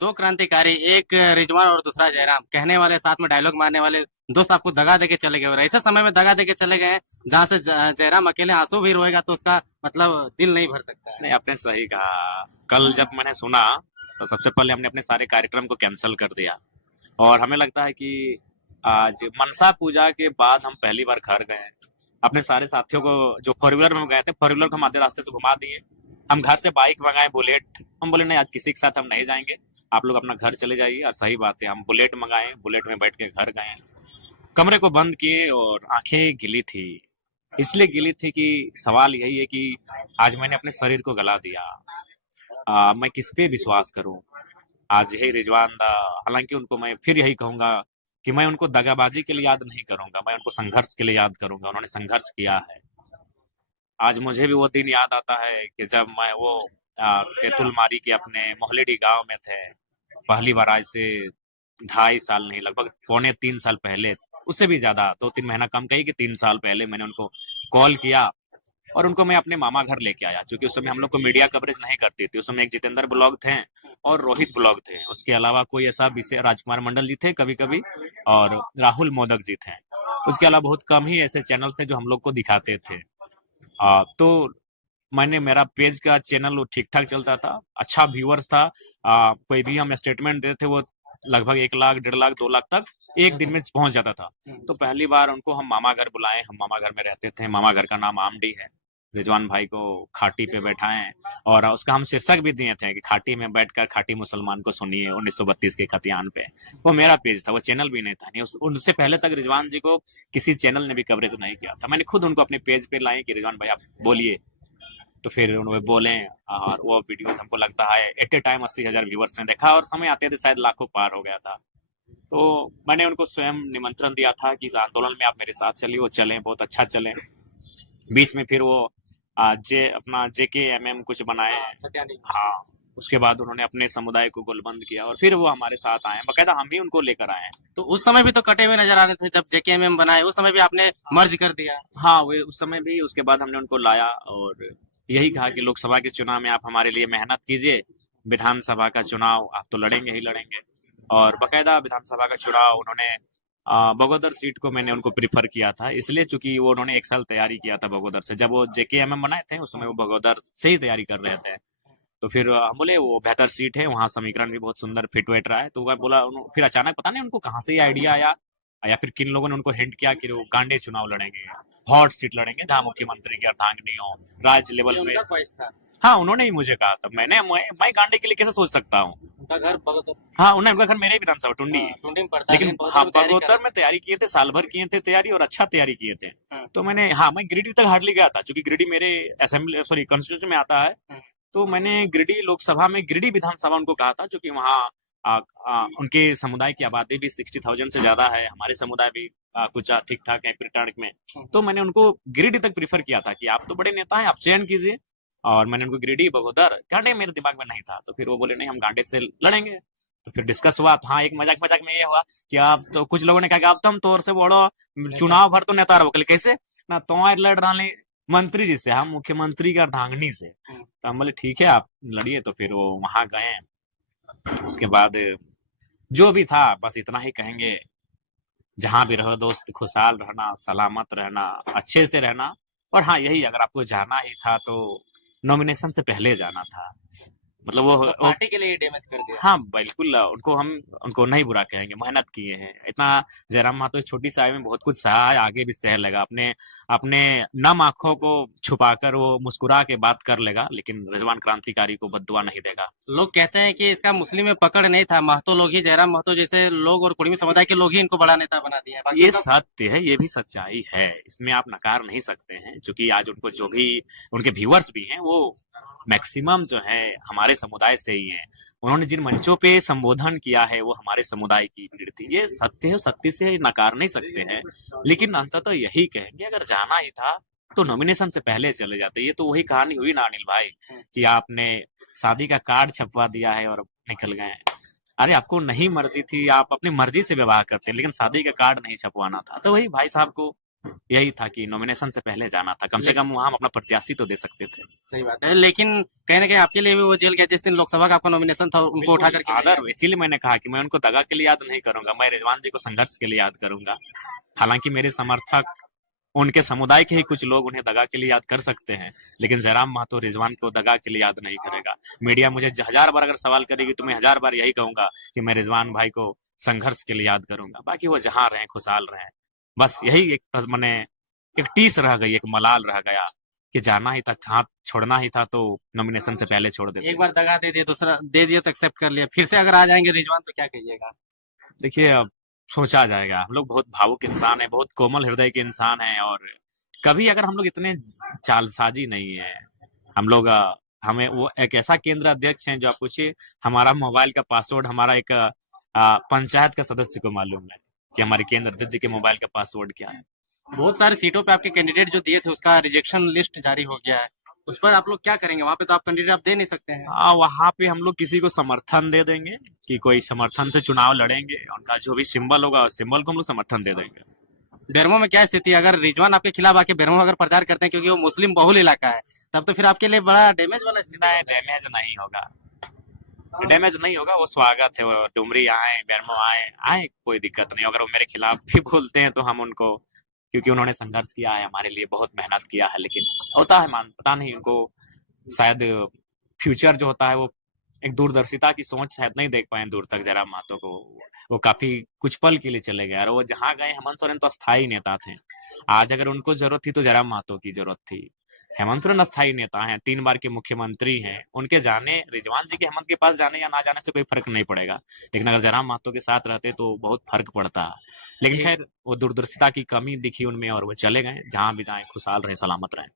दो क्रांतिकारी, एक रिजवान और दूसरा जयराम, कहने वाले साथ में डायलॉग मारने वाले दोस्त आपको दगा देके चले गए और ऐसे समय में दगा देके चले गए हैं जहां से जयराम अकेले आंसू भी रोएगा तो उसका मतलब दिल नहीं भर सकता है। नहीं, आपने सही कहा। कल जब मैंने सुना तो सबसे पहले हमने अपने सारे कार्यक्रम को कैंसिल कर दिया। और हमें लगता है कि आज मनसा पूजा के बाद हम पहली बार घर गए। अपने सारे साथियों को, जो फोर व्हीलर में गए थे, फोर व्हीलर को हम आधे रास्ते से घुमा दिए। हम घर से बाइक मंगाए बुलेट। हम बोले नहीं, आज किसी के साथ हम नहीं जाएंगे, आप लोग अपना घर चले जाइए। और सही बात है, हम बुलेट मंगाए, बुलेट में बैठ के घर गए। कमरे को बंद किए और आंखें गिली थी। इसलिए गिली थी कि सवाल यही है कि आज मैंने अपने शरीर को गला दिया। मैं किस पे विश्वास करूं? आज यही रिजवान दा, हालांकि उनको मैं फिर यही कहूंगा कि मैं उनको दगाबाजी के लिए याद नहीं करूंगा, मैं उनको संघर्ष के लिए याद करूंगा। उन्होंने संघर्ष किया है। आज मुझे भी वो दिन याद आता है कि जब मैं वो तेतुलमारी के अपने मोहलेडी गांव में थे। पहली बार, आज से 2.5 साल नहीं, लगभग पौने 3 साल पहले, उससे भी ज्यादा, 2-3 महीना कम कही कि 3 साल पहले मैंने उनको कॉल किया और उनको मैं अपने मामा घर लेके आया। क्योंकि उस समय हम लोग को मीडिया कवरेज नहीं करती थी। उस समय एक जितेंद्र ब्लॉग थे और रोहित ब्लॉग थे। उसके अलावा कोई ऐसा विषय, राजकुमार मंडल जी थे कभी कभी, और राहुल मोदक जी थे। उसके अलावा बहुत कम ही ऐसे चैनल थे जो हम लोग को दिखाते थे। तो मैंने, मेरा पेज का चैनल वो ठीक ठाक चलता था, अच्छा व्यूअर्स था। कोई भी हम स्टेटमेंट देते थे वो लगभग 1 लाख, 1.5 लाख, 2 लाख तक एक दिन में पहुंच जाता था। तो पहली बार उनको हम मामा घर बुलाए। हम मामा घर में रहते थे। मामा घर का नाम आमडी है। रिजवान भाई को खाटी पे बैठाएं और उसका हम शीर्षक भी दिए थे कि खाटी में बैठकर खाटी मुसलमान को सुनिए 1932 के खतियान पे। वो मेरा पेज था, वो चैनल भी नहीं था। नहीं, उनसे पहले तक रिजवान जी को किसी चैनल ने भी कवरेज नहीं किया था। मैंने खुद उनको अपने पेज पे लाए कि रिजवान भाई आप बोलिए। तो फिर उन्होंने बोले और वो वीडियो हमको लगता है एट ए टाइम 80,000 व्यूवर्स ने देखा और समय आते थे शायद लाखों पार हो गया था। तो मैंने उनको स्वयं निमंत्रण दिया था कि इस आंदोलन में आप मेरे साथ चलिए। वो चले, बहुत अच्छा चले। बीच में फिर वो अपना JKMM कुछ बनाए। हाँ, उसके बाद उन्होंने अपने समुदाय को गोलबंद किया और फिर वो हमारे साथ आए। बकायदा हम भी उनको लेकर आए। तो उस समय भी तो कटे हुए नजर आ रहे थे जब JKMM बनाए, उस समय भी आपने मर्ज कर दिया। हाँ, वो उस समय भी। उसके बाद हमने उनको लाया और यही कहा कि लोकसभा के चुनाव में आप हमारे लिए मेहनत कीजिए, विधानसभा का चुनाव आप तो लड़ेंगे ही लड़ेंगे। और बकायदा विधानसभा का चुनाव उन्होंने, बगोदर सीट को मैंने उनको प्रीफर किया था, इसलिए चूंकि वो उन्होंने 1 साल तैयारी किया था बगोदर से। जब वो JKMM बनाए थे उस समय वो बगोदर से ही तैयारी कर रहे थे। तो फिर हम बोले वो बेहतर सीट है, वहाँ समीकरण भी बहुत सुंदर फिट वेट रहा है। तो वो बोला, फिर अचानक पता नहीं उनको कहाँ से ये आइडिया आया या फिर किन लोगों ने उनको हिंट किया कि वो गांडे चुनाव लड़ेंगे, हॉट सीट लड़ेंगे जहाँ मुख्यमंत्री की अर्धांगिनी हो, राज्य लेवल में। उनका ख्वाहिश था। हाँ, उन्होंने ही मुझे कहा था। मैं गांडे के लिए कैसे सोच सकता हूँ? उनका घर बगोदर। हाँ, उनका घर मेरे विधानसभा टुंडी है। टुंडी में पड़ता है, लेकिन बगोदर हाँ, में तैयारी बगोदर कर में तैयारी किए थे, साल भर किए थे तैयारी और अच्छा तैयारी किए थे। हाँ। तो मैंने, हाँ, मैं गिरिडीह तक हार्डली गया था क्योंकि गिरिडीह मेरे असेंबली, सॉरी, कॉन्स्टिट्यूशन में आता है। तो मैंने गिरिडीह लोकसभा में, गिरिडीह विधानसभा उनको कहा था क्योंकि वहाँ उनके समुदाय की आबादी भी 60,000 से ज्यादा है। हमारे समुदाय भी कुछ ठीक ठाक है रिटर्न में। तो मैंने उनको गिरिडीह तक प्रीफर किया था कि आप तो बड़े नेता हैं, आप चयन कीजिए। और मैंने उनको गिरिडीह, बगोदर, गांडे मेरे दिमाग में नहीं था। तो फिर वो बोले नहीं, हम गांडे से लड़ेंगे। तो फिर डिस्कस हुआ। हाँ, एक मजाक मजाक में ये हुआ कि आप तो, कुछ लोगों ने कहा कि आप तो हम तोर से बोलो चुनाव भर तो नेता रहो। कैसे ना, तो लड़ रहे मंत्री जी से, हम मुख्यमंत्री की अर्धांगिनी से। तो हम बोले ठीक है, आप लड़िए। तो फिर वो वहां गए। उसके बाद जो भी था बस इतना ही कहेंगे, जहां भी रहो दोस्त, खुशहाल रहना, सलामत रहना, अच्छे से रहना। और हाँ, यही, अगर आपको जाना ही था तो नॉमिनेशन से पहले जाना था। मतलब वो पार्टी के लिए डैमेज कर दिया। हाँ, बिल्कुल। उनको नहीं बुरा कहेंगे, मेहनत किए हैं इतना। जयराम महतो इस छोटी सी आयु में बहुत कुछ सहा है, आगे भी सह लेगा। अपने अपने नम आंखों को छुपाकर वो मुस्कुरा के बात कर लेगा, लेकिन रिजवान क्रांतिकारी को बद्दुआ नहीं देगा। लोग कहते हैं कि इसका मुस्लिम में पकड़ नहीं था, महतो लोग ही, जयराम महतो जैसे लोग और कुर्मी समुदाय के लोग ही इनको बड़ा नेता बना दिया है। ये सत्य है, ये भी सच्चाई है, इसमें आप नकार नहीं सकते हैं। क्योंकि आज उनको जो भी उनके व्यूअर्स भी हैं वो मैक्सिमम जो है हमारे समुदाय से ही हैं। उन्होंने जिन मंचों पे संबोधन किया है वो हमारे समुदाय की भीड़ थी। ये सत्य है, सत्य से नकार नहीं सकते हैं। लेकिन अंततः यही कहेंगे, अगर जाना ही था तो नॉमिनेशन से पहले चले जाते। ये तो वही कहानी हुई ना अनिल भाई, कि आपने शादी का कार्ड छपवा दिया है और निकल गए। अरे, आपको नहीं मर्जी थी, आप अपनी मर्जी से विवाह करते हैं, लेकिन शादी का कार्ड नहीं छपवाना था। तो वही भाई साहब को यही था कि नॉमिनेशन से पहले जाना था, कम से कम वहां हम अपना प्रत्याशी तो दे सकते थे। सही बात है, लेकिन कहीं ना कहीं आपके लिए भी वो जेल गया जिस दिन लोकसभा का आपका नॉमिनेशन था, उनको उठा बिल्कुल करके ले आदर, गया। इसीलिए मैंने कहा कि मैं उनको दगा के लिए याद नहीं करूंगा, मैं रिजवान जी को संघर्ष के लिए याद करूंगा। हालांकि मेरे समर्थक, उनके समुदाय के ही कुछ लोग उन्हें दगा के लिए याद कर सकते हैं, लेकिन जयराम महतो रिजवान को दगा के लिए याद नहीं करेगा। मीडिया मुझे 1000 बार अगर सवाल करेगी तो मैं 1000 बार यही कहूंगा कि मैं रिजवान भाई को संघर्ष के लिए याद करूंगा। बाकी वो जहां रहे खुशहाल रहे, बस यही एक मैंने एक टीस रह गई, एक मलाल रह गया कि जाना ही था, हाथ छोड़ना ही था तो नॉमिनेशन से पहले छोड़ देते। एक बार दगा दे दिया, दूसरा दे दिया तो एक्सेप्ट कर लिया, फिर से अगर आ जाएंगे रिजवान तो क्या कहिएगा? देखिए अब सोचा जाएगा, हम लोग बहुत भावुक इंसान है, बहुत कोमल हृदय के इंसान हैं, और कभी अगर हम लोग इतने चालसाजी नहीं है, हम लोग हमें वो एक ऐसा केंद्र अध्यक्ष हैं जो आप पूछिए, हमारा मोबाइल का पासवर्ड हमारा एक पंचायत का सदस्य को मालूम है कि हमारे केंद्र अध्यक्ष जी के मोबाइल का पासवर्ड क्या है। बहुत सारी सीटों पे आपके कैंडिडेट जो दिए थे उसका रिजेक्शन लिस्ट जारी हो गया है, उस पर आप लोग क्या करेंगे? वहां पे तो आप कैंडिडेट आप दे नहीं सकते हैं। हाँ, वहां पे हम लोग किसी को समर्थन दे देंगे कि कोई समर्थन से चुनाव लड़ेंगे, उनका जो भी सिंबल होगा उस सिंबल को हम लोग समर्थन दे देंगे। बेरमो में क्या स्थिति है? अगर रिजवान आपके खिलाफ आके बेरमो अगर प्रचार करते हैं, क्योंकि वो मुस्लिम बहुल इलाका है, तब तो फिर आपके लिए बड़ा डैमेज वाला स्थिति नहीं, होगा। डैमेज नहीं होगा, डैमेज नहीं होगा, वो स्वागत है, वो डुमरी आए, बेरमो आए आए, कोई दिक्कत नहीं। अगर वो मेरे खिलाफ भी बोलते हैं तो हम उनको, क्योंकि उन्होंने संघर्ष किया है हमारे लिए, बहुत मेहनत किया है, लेकिन होता है मान, पता नहीं उनको शायद फ्यूचर जो होता है वो एक दूरदर्शिता की सोच शायद नहीं देख पाए दूर तक जयराम महतो को। वो काफी कुछ पल के लिए चले गए और वो जहां गए, हेमंत सोरेन तो अस्थायी नेता थे। आज अगर उनको जरूरत थी तो जयराम महतो की जरूरत थी। हेमंत सोरेन अस्थायी नेता हैं, 3 बार के मुख्यमंत्री हैं, उनके जाने, रिजवान जी के हेमंत के पास जाने या ना जाने से कोई फर्क नहीं पड़ेगा, लेकिन अगर जयराम महतो के साथ रहते तो बहुत फर्क पड़ता। लेकिन एक खैर वो दूरदर्शिता की कमी दिखी उनमें और वो चले गए, जहां भी जाए खुशहाल रहे, सलामत रहे।